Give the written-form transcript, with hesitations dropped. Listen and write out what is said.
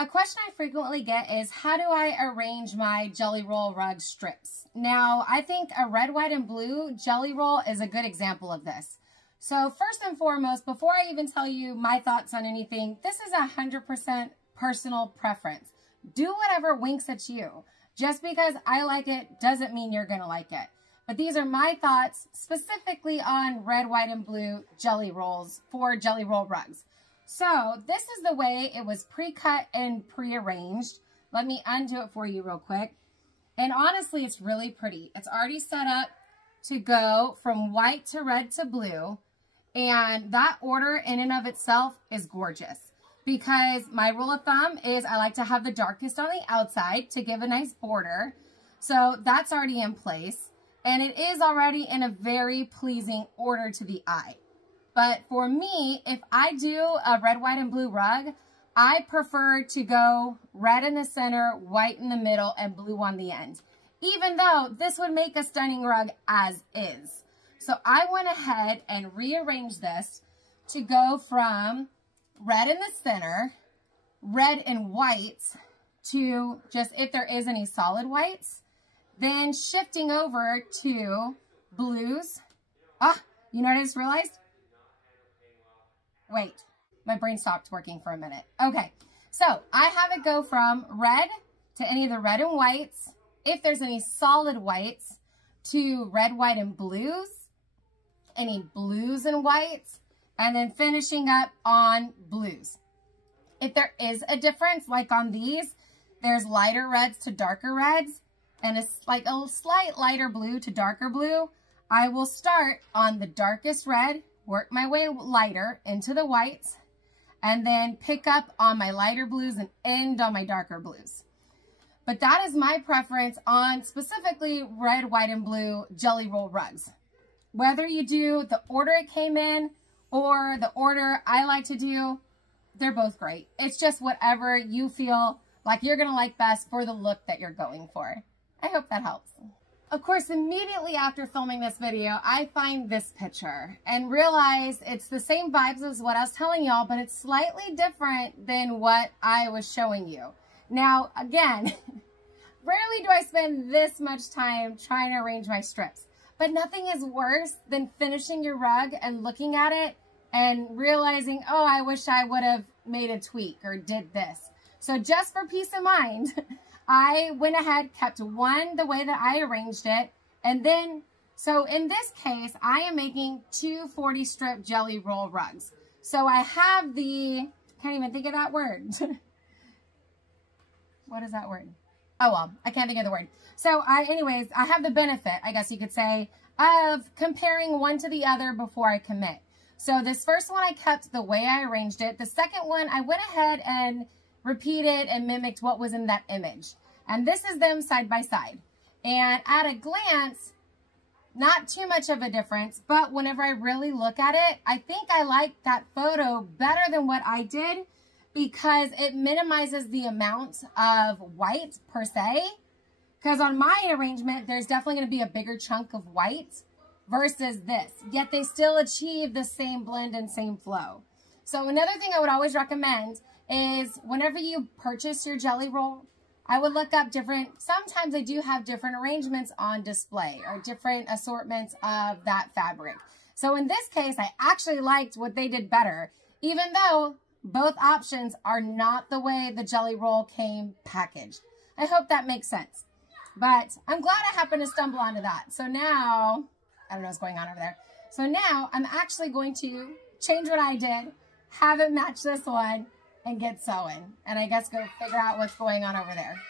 A question I frequently get is, how do I arrange my Jelly Roll rug strips? Now, I think a red, white, and blue Jelly Roll is a good example of this. So first and foremost, before I even tell you my thoughts on anything, this is 100% personal preference. Do whatever winks at you. Just because I like it doesn't mean you're going to like it. But these are my thoughts specifically on red, white, and blue Jelly Rolls for Jelly Roll rugs. So this is the way it was pre-cut and pre-arranged. Let me undo it for you real quick. And honestly, it's really pretty. It's already set up to go from white to red to blue. And that order in and of itself is gorgeous. Because my rule of thumb is I like to have the darkest on the outside to give a nice border. So that's already in place. And it is already in a very pleasing order to the eye. But for me, if I do a red, white, and blue rug, I prefer to go red in the center, white in the middle, and blue on the end. Even though this would make a stunning rug as is. So I went ahead and rearranged this to go from red in the center, red and white, to just if there is any solid whites, then shifting over to blues. You know what I just realized? Wait, my brain stopped working for a minute. Okay, so I have it go from red to any of the red and whites, if there's any solid whites, to red, white, and blues, any blues and whites, and then finishing up on blues. If there is a difference, like on these, there's lighter reds to darker reds, and it's like a slight lighter blue to darker blue. I will start on the darkest red, work my way lighter into the whites, and then pick up on my lighter blues and end on my darker blues. But that is my preference on specifically red, white, and blue Jelly Roll rugs. Whether you do the order it came in or the order I like to do, they're both great. It's just whatever you feel like you're going to like best for the look that you're going for. I hope that helps. Of course, immediately after filming this video, I find this picture and realize it's the same vibes as what I was telling y'all, but it's slightly different than what I was showing you. Now, again, rarely do I spend this much time trying to arrange my strips, but nothing is worse than finishing your rug and looking at it and realizing, oh, I wish I would have made a tweak or did this. So just for peace of mind, I went ahead, kept one the way that I arranged it. And then, so in this case, I am making 2 40 strip Jelly Roll rugs. So I have the, can't even think of that word. What is that word? Oh, well, I can't think of the word. So anyways, I have the benefit, I guess you could say, of comparing one to the other before I commit. So this first one I kept the way I arranged it. The second one, I went ahead and repeated and mimicked what was in that image. And this is them side by side. And at a glance, not too much of a difference, but whenever I really look at it, I think I like that photo better than what I did because it minimizes the amount of white per se. Because on my arrangement, there's definitely going to be a bigger chunk of white versus this. Yet they still achieve the same blend and same flow. So another thing I would always recommend is whenever you purchase your Jelly Roll, I would look up different, sometimes they do have different arrangements on display or different assortments of that fabric. So in this case, I actually liked what they did better, even though both options are not the way the Jelly Roll came packaged. I hope that makes sense. But I'm glad I happened to stumble onto that. So now, I don't know what's going on over there. So now I'm actually going to change what I did, have it match this one, and get sewing. And I guess go figure out what's going on over there.